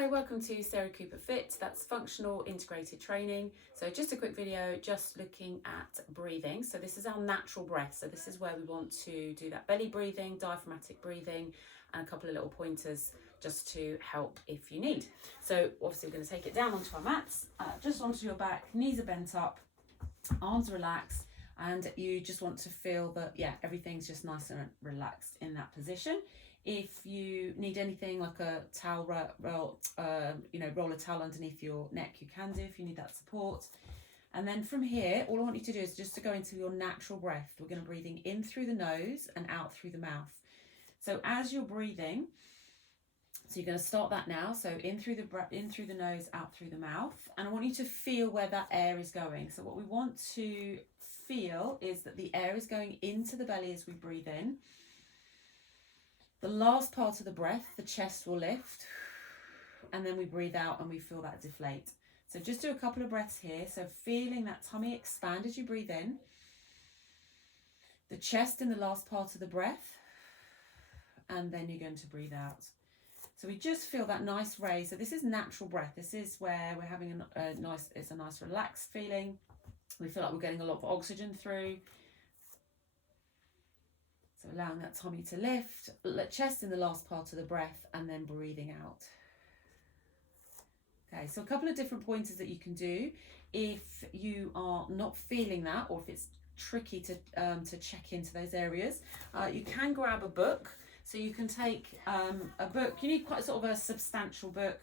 Hi, welcome to Sarah Cooper Fit. That's functional integrated training. So just a quick video, just looking at breathing. So this is our natural breath. So this is where we want to do that belly breathing, diaphragmatic breathing, and a couple of little pointers just to help if you need. So obviously we're going to take it down onto our mats, just onto your back, knees are bent up, arms relaxed, and you just want to feel that, yeah, everything's just nice and relaxed in that position. If you need anything like a towel roll a towel underneath your neck, you can do if you need that support. And then from here, all I want you to do is just to go into your natural breath. We're going to breathing in through the nose and out through the mouth. So as you're breathing, so you're going to start that now. So in through the nose, out through the mouth. And I want you to feel where that air is going. So what we want to feel is that the air is going into the belly as we breathe in. The last part of the breath, the chest will lift, and then we breathe out and we feel that deflate. So just do a couple of breaths here. So feeling that tummy expand as you breathe in, the chest in the last part of the breath, and then you're going to breathe out. So we just feel that nice raise. So this is natural breath. This is where we're having it's a nice relaxed feeling. We feel like we're getting a lot of oxygen through. So allowing that tummy to lift, chest in the last part of the breath, and then breathing out. Okay, so a couple of different pointers that you can do if you are not feeling that, or if it's tricky to check into those areas. You can grab a book. So you can take a book. You need quite sort of a substantial book.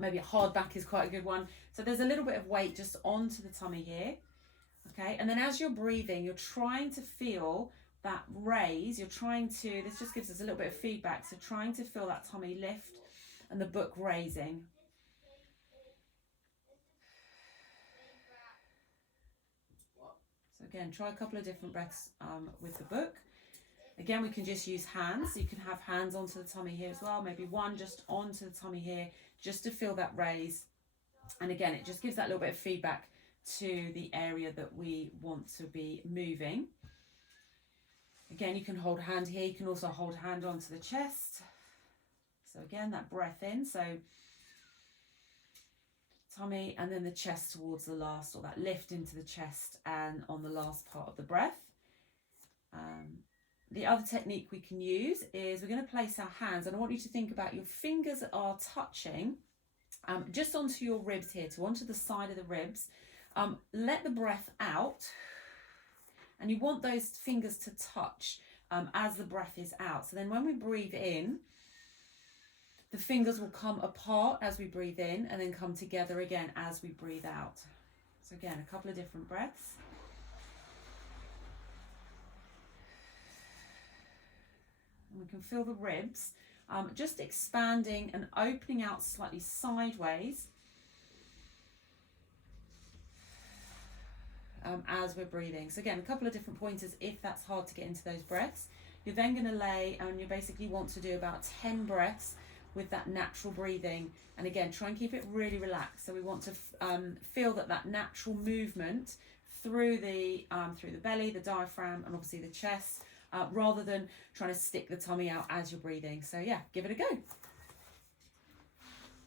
Maybe a hardback is quite a good one. So there's a little bit of weight just onto the tummy here. Okay, and then as you're breathing, you're trying to feel that raise. This just gives us a little bit of feedback. So trying to feel that tummy lift and the book raising. So again, try a couple of different breaths with the book. Again, we can just use hands. So you can have hands onto the tummy here as well. Maybe one just onto the tummy here, just to feel that raise. And again, it just gives that little bit of feedback to the area that we want to be moving. Again, you can hold a hand here. You can also hold a hand onto the chest. So again, that breath in. So tummy and then the chest towards the last, or that lift into the chest and on the last part of the breath. The other technique we can use is we're going to place our hands, and I want you to think about your fingers are touching just onto your ribs here, to onto the side of the ribs. Let the breath out. And you want those fingers to touch as the breath is out. So then when we breathe in, the fingers will come apart as we breathe in and then come together again as we breathe out. So again, a couple of different breaths. And we can feel the ribs just expanding and opening out slightly sideways. As we're breathing. So again, a couple of different pointers if that's hard to get into those breaths. You're then going to lay, and you basically want to do about 10 breaths with that natural breathing. And again, try and keep it really relaxed. So we want to feel that natural movement through the belly, the diaphragm, and obviously the chest, rather than trying to stick the tummy out as you're breathing. So yeah, give it a go.